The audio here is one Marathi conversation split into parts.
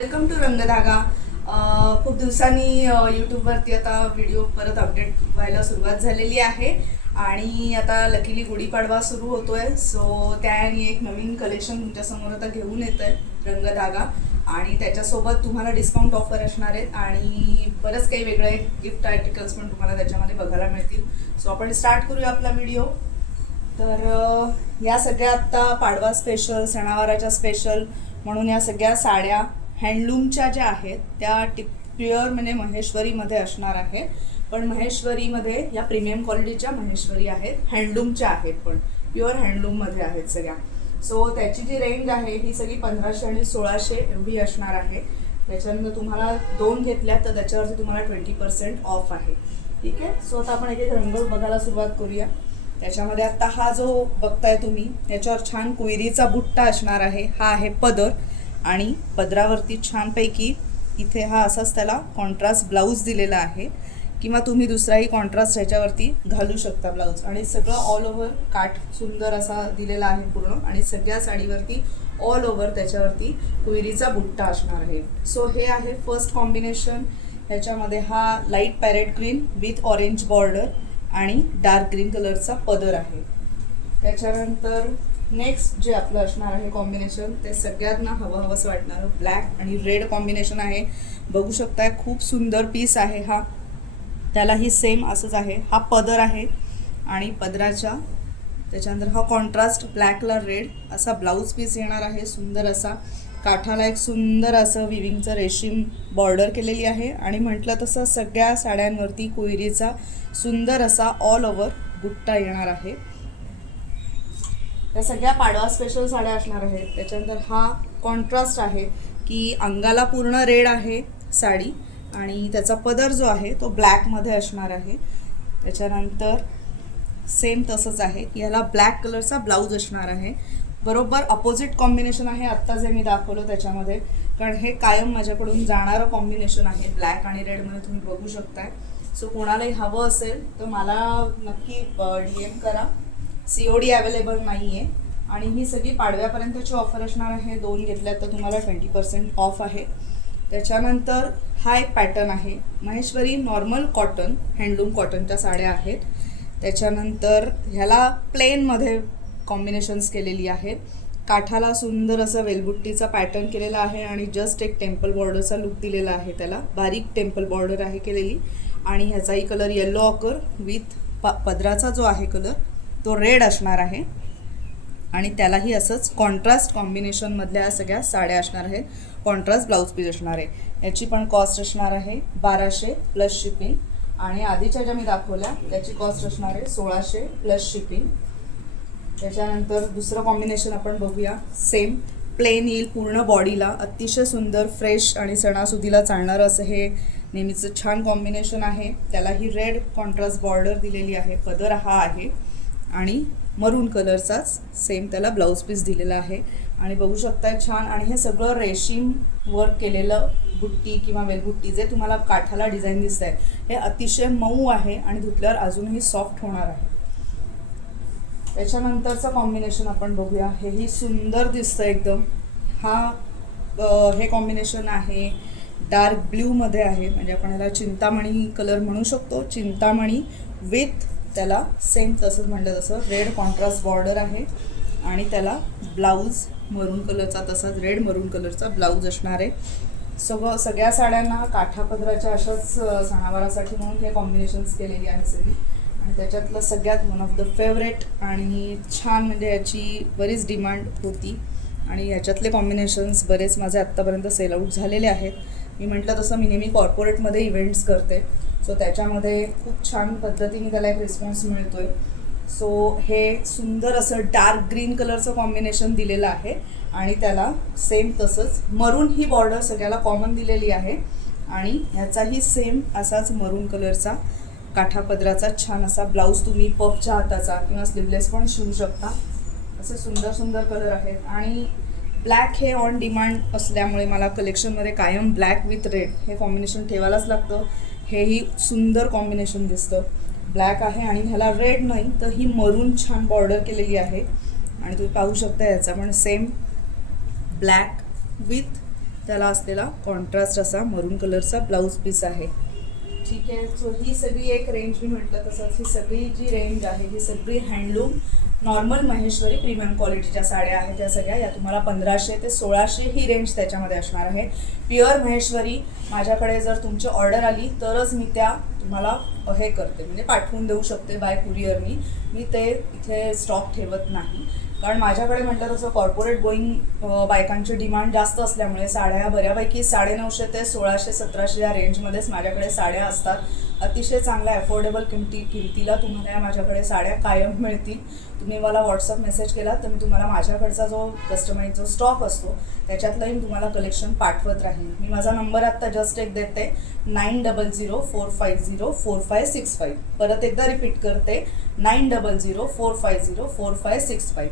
Welcome to रंगधागा. खूप दिवसांनी यूट्यूबवरती आता व्हिडिओ परत अपडेट व्हायला सुरुवात झालेली आहे आणि आता लकीली गुढीपाडवा सुरू होतोय. सो त्याने एक नवीन कलेक्शन तुमच्यासमोर आता घेऊन येत आहे रंगधागा आणि त्याच्यासोबत तुम्हाला डिस्काउंट ऑफर असणार आहेत आणि बरंच काही वेगळे गिफ्ट आर्टिकल्स पण तुम्हाला त्याच्यामध्ये बघायला मिळतील. सो आपण स्टार्ट करूया आपला व्हिडिओ. तर या सगळ्या आत्ता पाडवा स्पेशल, सणावाराच्या स्पेशल म्हणून या सगळ्या साड्या हँडलूमच्या ज्या आहेत त्या प्युअर म्हणजे महेश्वरीमध्ये असणार आहे. पण महेश्वरीमध्ये या प्रीमियम क्वालिटीच्या महेश्वरी आहेत, हँडलूमच्या आहेत, पण प्युअर हँडलूममध्ये आहेत सगळ्या. सो त्याची जी रेंज आहे ही सगळी 1500 आणि 1600 एवढी असणार आहे. त्याच्यानंतर तुम्हाला 2 घेतल्या तर त्याच्यावरती तुम्हाला 20% ऑफ आहे. ठीक आहे. सो आता आपण एक एक रंग बघायला सुरुवात करूया. त्याच्यामध्ये आता हा जो बघताय तुम्ही याच्यावर छान कुयरीचा बुट्टा असणार आहे. हा आहे पदर आणि पदरावरती छानपैकी इथे हा असाच त्याला कॉन्ट्रास्ट ब्लाऊज दिलेला आहे किंवा तुम्ही दुसराही कॉन्ट्रास्ट ह्याच्यावरती घालू शकता ब्लाऊज. आणि सगळं ऑल ओव्हर काठ सुंदर असा दिलेला आहे पूर्ण आणि सगळ्या साडीवरती ऑल ओव्हर त्याच्यावरती कुयरीचा बुट्टा असणार आहे. सो हे आहे फर्स्ट कॉम्बिनेशन. ह्याच्यामध्ये हा light parrot green with orange border आणि डार्क ग्रीन कलरचा पदर आहे. त्याच्यानंतर नेक्स्ट जे आपलं असणार आहे कॉम्बिनेशन ते सगळ्यांना हवंसं वाटणारं ब्लॅक आणि रेड कॉम्बिनेशन आहे. बघू शकताय खूप सुंदर पीस आहे हा. त्यालाही सेम असंच आहे. हा पदर आहे आणि पदराच्या त्याच्यानंतर हा कॉन्ट्रास्ट ब्लॅकला रेड असा ब्लाऊज पीस येणार आहे. सुंदर असा काठाला एक सुंदर असं विविंगचं रेशीम बॉर्डर केलेली आहे आणि म्हटलं तसं सगळ्या साड्यांवरती कुयरीचा सुंदर असा ऑल ओव्हर बुट्टा येणार आहे. त्या सगळ्या पाडवा स्पेशल साड्या असणार आहेत. त्याच्यानंतर हा कॉन्ट्रास्ट आहे की अंगाला पूर्ण रेड आहे साडी आणि त्याचा पदर जो आहे तो ब्लॅकमध्ये असणार आहे. त्याच्यानंतर सेम तसंच आहे की ह्याला ब्लॅक कलरचा ब्लाऊज असणार आहे. बरोबर अपोजिट कॉम्बिनेशन आहे आत्ता जे मी दाखवलं त्याच्यामध्ये, कारण हे कायम माझ्याकडून जाणारं कॉम्बिनेशन आहे ब्लॅक आणि रेडमध्ये तुम्ही बघू शकताय. सो कोणालाही हवं असेल तर मला नक्की DM करा. COD अवेलेबल नाही आहे आणि ही सगळी पाडव्यापर्यंतची ऑफर असणार आहे. 2 घेतल्यात तर तुम्हाला 20% ऑफ आहे. त्याच्यानंतर हा एक पॅटर्न आहे महेश्वरी नॉर्मल कॉटन, हँडलूम कॉटनच्या साड्या आहेत. त्याच्यानंतर ह्याला प्लेनमध्ये कॉम्बिनेशन्स केलेली आहेत. काठाला सुंदर असं वेलबुट्टीचा पॅटर्न केलेला आहे आणि जस्ट एक टेम्पल बॉर्डरचा लुक दिलेला आहे. त्याला बारीक टेम्पल बॉर्डर आहे केलेली आणि ह्याचाही कलर येलो ऑकर विथ पदराचा जो आहे कलर तो रेड असणार आहे आणि त्यालाही असंच कॉन्ट्रास्ट कॉम्बिनेशनमधल्या सगळ्या साड्या असणार आहेत. कॉन्ट्रास्ट ब्लाऊज पीस असणार आहे. याची पण कॉस्ट असणार आहे 1200 प्लस शिपिंग आणि आधीच्या ज्या मी दाखवल्या त्याची कॉस्ट असणार आहे 1600 प्लस शिपिंग. त्याच्यानंतर दुसरं कॉम्बिनेशन आपण बघूया. सेम प्लेन येईल पूर्ण बॉडीला, अतिशय सुंदर फ्रेश आणि सणासुदीला चालणारं असं हे नेहमीचं छान कॉम्बिनेशन आहे. त्यालाही रेड कॉन्ट्रास्ट बॉर्डर दिलेली आहे. पदर हा आहे आणि मरून कलरचाच सेम त्याला ब्लाऊज पीस दिलेला आहे आणि बघू शकताय छान. आणि हे सगळं रेशीम वर्क केलेलं बुट्टी किंवा वेलबुट्टी जे तुम्हाला काठाला डिझाईन दिसत आहे हे अतिशय मऊ आहे आणि धुतल्यावर अजूनही सॉफ्ट होणार आहे. त्याच्यानंतरचं कॉम्बिनेशन आपण बघूया. हेही सुंदर दिसतं एकदम. हे कॉम्बिनेशन आहे डार्क ब्ल्यूमध्ये आहे, म्हणजे आपण ह्याला चिंतामणी कलर म्हणू शकतो. चिंतामणी विथ त्याला सेम तसंच म्हटलं तसं रेड कॉन्ट्रास्ट बॉर्डर आहे आणि त्याला ब्लाऊज मरून कलरचा तसाच रेड मरून कलरचा ब्लाऊज असणार आहे. सगळ्या साड्यांना काठापदराच्या अशाच सणावारासाठी म्हणून हे कॉम्बिनेशन्स केलेली आहे सगळी. आणि त्याच्यातलं सगळ्यात वन ऑफ द फेवरेट आणि छान म्हणजे याची बरीच डिमांड होती आणि ह्याच्यातले कॉम्बिनेशन्स बरेच माझे आत्तापर्यंत सेल आऊट झालेले आहेत. मी म्हटलं तसं मी नेहमी कॉर्पोरेटमध्ये इव्हेंट्स करते. सो त्याच्यामध्ये खूप छान पद्धतीने त्याला एक रिस्पॉन्स मिळतो आहे. सो हे सुंदर असं डार्क ग्रीन कलरचं कॉम्बिनेशन दिलेलं आहे आणि त्याला सेम तसंच मरून ही बॉर्डर सगळ्याला कॉमन दिलेली आहे आणि ह्याचाही सेम असाच मरून कलरचा काठापदराचा छान असा ब्लाऊज तुम्ही पफच्या हाताचा किंवा स्लीवलेस पण शिवू शकता. असे सुंदर सुंदर कलर आहेत आणि ब्लॅक हे ऑन डिमांड असल्यामुळे मला कलेक्शनमध्ये कायम ब्लॅक विथ रेड हे कॉम्बिनेशन ठेवायलाच लागतं. हेही सुंदर कॉम्बिनेशन दिसतं. ब्लॅक आहे आणि ह्याला रेड नाही तर ही मरून छान बॉर्डर केलेली आहे आणि तुम्ही पाहू शकता याचा पण सेम ब्लॅक विथ त्याला असलेला कॉन्ट्रास्ट असा मरून कलरचा ब्लाऊज पीस आहे. ठीक आहे. सो ही सगळी एक रेंज मी म्हटलं तसंच ही सगळी जी रेंज आहे ही सगळी हँडलूम नॉर्मल महेश्वरी प्रीमियम क्वालिटीच्या साड्या आहेत. त्या सगळ्या या तुम्हाला 1500 ते 1600 ही रेंज त्याच्यामध्ये असणार आहे. प्युअर महेश्वरी माझ्याकडे जर तुमची ऑर्डर आली तरच मी त्या तुम्हाला हे करते, म्हणजे पाठवून देऊ शकते बाय कुरिअरनी. मी ते इथे स्टॉक ठेवत नाही, कारण माझ्याकडे म्हटलं तसं कॉर्पोरेट गोईंग बायकांची डिमांड जास्त असल्यामुळे साड्या बऱ्यापैकी 950 ते 1600-1700 या रेंजमध्येच माझ्याकडे साड्या असतात. अतिशय चांगल्या अफोर्डेबल किमतीला तुम्हाला या माझ्याकडे साड्या कायम मिळतील. तुम्ही मला व्हॉट्सअप मेसेज केला तर मी तुम्हाला माझ्याकडचा जो कस्टमाइज जो स्टॉक असतो त्याच्यातलंही मी तुम्हाला कलेक्शन पाठवत राहीन. मी माझा नंबर आत्ता जस्ट एक देते, 9004504565. परत एकदा रिपीट करते, 9004504565.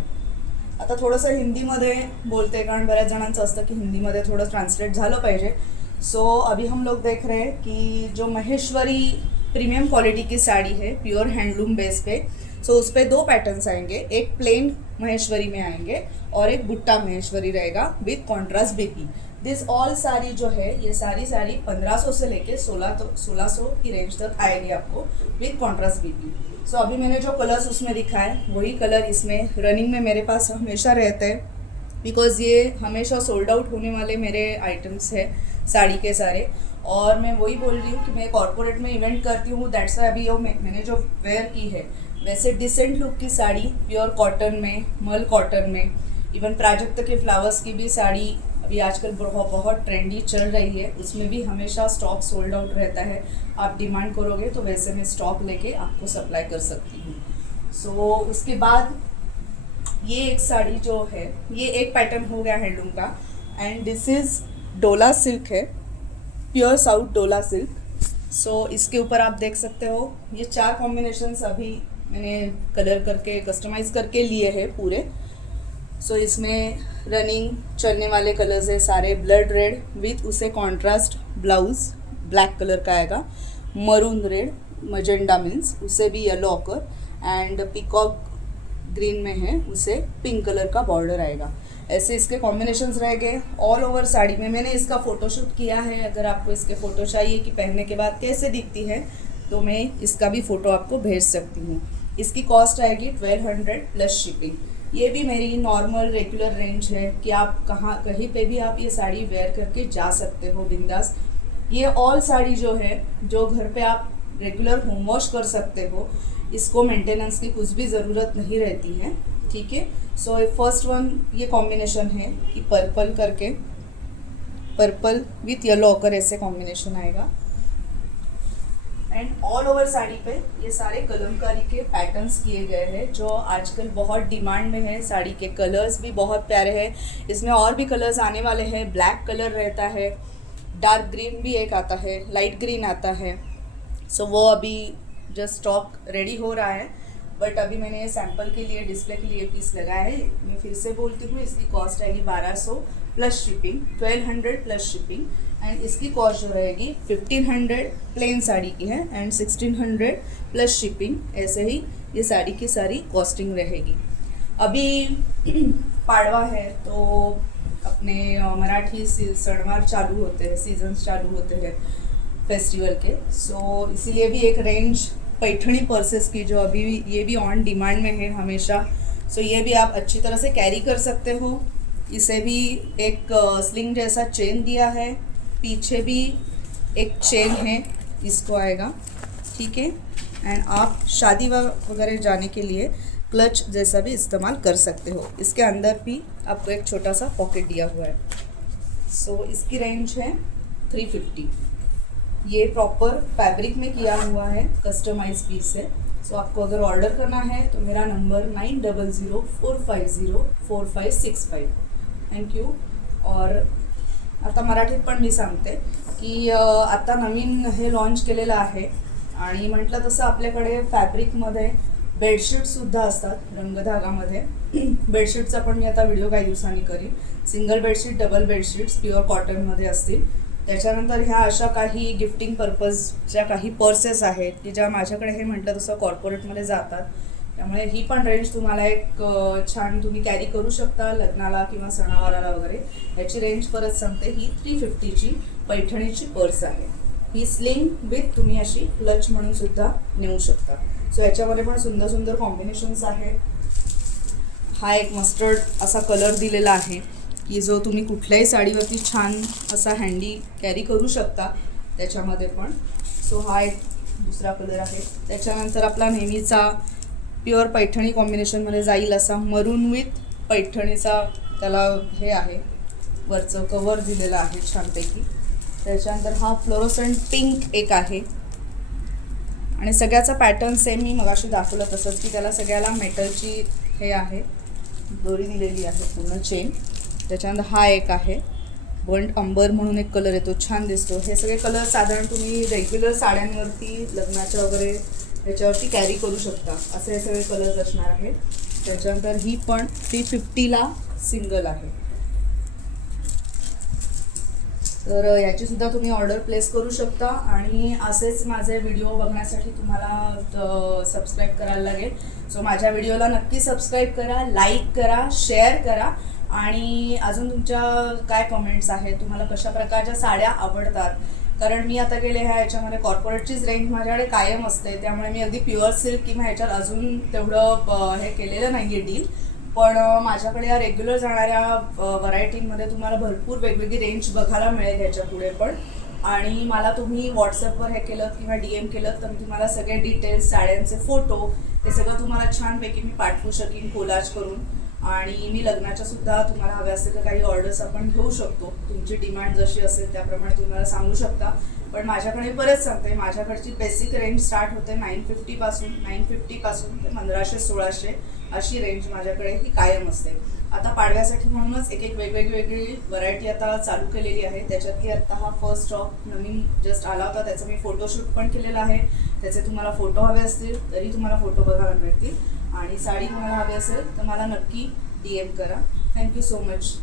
आता थोडंसं हिंदीमध्ये बोलते, कारण बऱ्याच जणांचं असतं की हिंदीमध्ये थोडं ट्रांसलेट झालं पाहिजे. सो अभी हम लोग देख रहे हैं कि जो महेश्वरी प्रीमियम क्वालिटी की साड़ी है प्योर हैंडलूम बेस पे, सो उस पर 2 पैटर्न्स आएंगे. एक प्लेन महेश्वरी में आएंगे और एक बुट्टा महेश्वरी रहेगा विथ कॉन्ट्रास्ट बेपी. दिस ऑल साड़ी जो है ये सारी 1500 से लेके 1600 की रेंज तक आएगी आपको विथ कॉन्ट्रास्ट बेपी. सो अभी मैंने जो कलर्स उसमें दिखाए वही कलर इसमें रनिंग में मेरे पास हमेशा रहते हैं, बिकॉज़ ये हमेशा सोल्ड आउट होने वाले मेरे आइटम्स है साड़ी के सारे. और मैं वही बोल रही हूँ कि मैं कॉर्पोरेट में इवेंट करती हूँ, दैट्स वाई अभी मैंने जो वेयर की है वैसे डिसेंट लुक की साड़ी प्योर कॉटन में, मल कॉटन में, इवन प्राजक्त के फ्लावर्स की भी साड़ी अभी आजकल बहुत ट्रेंडी चल रही है, उसमें भी हमेशा स्टॉक सोल्ड आउट रहता है. आप डिमांड करोगे तो वैसे मैं स्टॉक लेके आपको सप्लाई कर सकती हूँ. सो उसके बाद ये एक साड़ी जो है ये एक पैटर्न हो गया हैंडलूम का, and this is Dola silk है, pure south Dola silk. So इसके ऊपर आप देख सकते हो ये 4 कॉम्बिनेशंस अभी मैंने कलर करके कस्टमाइज़ करके लिए हैं पूरे. सो इसमें रनिंग चलने वाले कलर्स है सारे. Blood red with use contrast blouse black colour का आएगा, मरून रेड, मजेंडा मीन्स उसे भी yellow occur, end peacock green में है उसे पिंक कलर का बॉर्डर आएगा. ऐसे इसके कॉम्बिनेशंस रह गए ऑल ओवर साड़ी में. मैंने इसका फ़ोटोशूट किया है, अगर आपको इसके फ़ोटो चाहिए कि पहनने के बाद कैसे दिखती है तो मैं इसका भी फ़ोटो आपको भेज सकती हूँ. इसकी कॉस्ट आएगी 1200 प्लस शिपिंग. ये भी मेरी नॉर्मल रेगुलर रेंज है कि आप कहीं पे भी आप ये साड़ी वेयर करके जा सकते हो बिंदास. ये ऑल साड़ी जो है जो घर पे आप रेगुलर होम वॉश कर सकते हो, इसको मेंटेनेंस की कुछ भी ज़रूरत नहीं रहती है. ठीक है. सो फर्स्ट वन ये कॉम्बिनेशन है कि पर्पल करके, पर्पल विथ येलो ऑकर ऐसे कॉम्बिनेशन आएगा. एंड ऑल ओवर साड़ी पे ये सारे कलमकारी के पैटर्न्स किए गए हैं जो आजकल बहुत डिमांड में है. साड़ी के कलर्स भी बहुत प्यारे हैं. इसमें और भी कलर्स आने वाले हैं. ब्लैक कलर रहता है, डार्क ग्रीन भी एक आता है, लाइट ग्रीन आता है. सो वो अभी जस्ट स्टॉक रेडी हो रहा है, बट अभी मैंने ये सैम्पल के लिए डिस्प्ले के लिए पीस लगाया है. मैं फिर से बोलती हूँ इसकी कॉस्ट आएगी 1200 plus shipping, 1200 plus shipping. End इसकी कॉस्ट जो रहेगी 1500 प्लेन साड़ी की है एंड 1600 प्लस शिपिंग. ऐसे ही ये साड़ी की सारी कॉस्टिंग रहेगी. अभी पाड़वा है तो अपने मराठी सणवार चालू होते हैं, सीजन्स चालू होते हैं फेस्टिवल के. सो इसीलिए भी एक रेंज पैठणी पर्सेस की जो अभी ये भी ऑन डिमांड में है हमेशा. सो ये भी आप अच्छी तरह से कैरी कर सकते हो. इसे भी एक स्लिंग जैसा चेन दिया है, पीछे भी एक चेन है इसको आएगा. ठीक है. एंड आप शादी वगैरह जाने के लिए क्लच जैसा भी इस्तेमाल कर सकते हो. इसके अंदर भी आपको एक छोटा सा पॉकेट दिया हुआ है. सो इसकी रेंज है 350. ये प्रॉपर फैब्रिक में किया हुआ है, कस्टमाइज पीस है. सो आपको अगर ऑर्डर करना है तो मेरा नंबर 9004504565. Thank you. और आता मराठीत पण मी सांगते की आता नवीन हे लॉन्च केलेलं आहे आणि म्हटलं तसं आपल्याकडे फॅब्रिकमध्ये बेडशीटसुद्धा असतात रंगधागामध्ये. बेडशीटचा पण मी आता व्हिडिओ काही दिवसांनी करीन. Single bedsheet, double bedsheets pure कॉटनमध्ये असतील. त्याच्यानंतर ह्या अशा काही गिफ्टिंग पर्पजच्या काही पर्सेस आहेत की ज्या माझ्याकडे हे म्हटलं तसं कॉर्पोरेटमध्ये जातात. त्यामुळे ही पण रेंज तुम्हाला एक छान तुम्ही कॅरी करू शकता लग्नाला किंवा सणावाराला वगैरे. याची रेंज परत सांगते, ही 350ची पैठणीची पर्स आहे. ही स्लिंग विथ तुम्ही अशी क्लच म्हणून सुद्धा नेऊ शकता. सो याच्यामध्ये पण सुंदर सुंदर कॉम्बिनेशन्स आहेत. हा एक मस्टर्ड असा कलर दिलेला आहे की जो तुम्ही कुठल्याही साडीवरती छान असा हँडी कॅरी करू शकता त्याच्यामध्ये पण. सो हा एक दुसरा कलर आहे. त्याच्यानंतर आपला नेहमीचा प्युअर पैठणी कॉम्बिनेशनमध्ये जाईल असा मरून विथ पैठणीचा त्याला हे आहे, वरचं कवर दिलेलं आहे छानपैकी. त्याच्यानंतर हा फ्लोरोसंट पिंक एक आहे आणि सगळ्याचा पॅटर्न सेम मी मगाशी दाखवलं तसंच की त्याला सगळ्याला मेटलची हे आहे, दोरी दिलेली आहे पूर्ण चेन. त्याच्यानंतर हा एक आहे बर्न्ट अंबर म्हणून एक कलर येतो, छान दिसतो. हे सगळे कलर साधारण तुम्ही रेग्युलर साड्यांवरती लग्नाच्या वगैरे याच्यावरती कॅरी करू शकता, असे हे सगळे कलर्स असणार आहेत. त्याच्यानंतर ही पण 350ला सिंगल आहे. तर याचीसुद्धा तुम्ही ऑर्डर प्लेस करू शकता. आणि असेच माझे व्हिडिओ बघण्यासाठी तुम्हाला सबस्क्राईब करायला लागेल. सो माझ्या व्हिडिओला नक्की सबस्क्राईब करा, लाईक करा, शेअर करा. आणि अजून तुमच्या काय कमेंट्स आहेत, तुम्हाला कशा प्रकारच्या साड्या आवडतात. कारण मी आता गेले ह्याच्यामध्ये कॉर्पोरेटचीच रेंज माझ्याकडे कायम असते, त्यामुळे मी अगदी प्युअर सिल्क किंवा ह्याच्यात अजून तेवढं हे केलेलं नाही आहे डील. पण माझ्याकडे या रेग्युलर जाणाऱ्या व्हरायटीमध्ये तुम्हाला भरपूर वेगवेगळी रेंज बघायला मिळेल ह्याच्या पुढे पण. आणि मला तुम्ही व्हॉट्सअपवर हे केलं किंवा DM केलं तर मी तुम्हाला सगळे डिटेल्स, साड्यांचे फोटो हे सगळं तुम्हाला छानपैकी मी पाठवू शकेन कोलाज करून. आणि मी लग्नाच्या सुद्धा तुम्हाला हव्या असेल तर काही ऑर्डर्स आपण घेऊ शकतो. तुमची डिमांड जशी असेल त्याप्रमाणे तुम्हाला सांगू शकता. पण माझ्याकडे बरेच सांगते, माझ्याकडची बेसिक रेंज स्टार्ट होते 950 पासून ते 1500-1600 अशी रेंज माझ्याकडे ही कायम असते. आता पाडव्यासाठी म्हणूनच एक वेगवेगळी व्हरायटी आता चालू केलेली आहे. त्याच्यातली आता हा फर्स्ट स्टॉक नवीन जस्ट आला होता, त्याचं मी फोटोशूट पण केलेलं आहे. त्याचे तुम्हाला फोटो हवे असतील तरी तुम्हाला फोटो बघायला मिळतील. आणि साडी तुम्हाला हवी असेल तर मला नक्की DM करा. Thank you so much.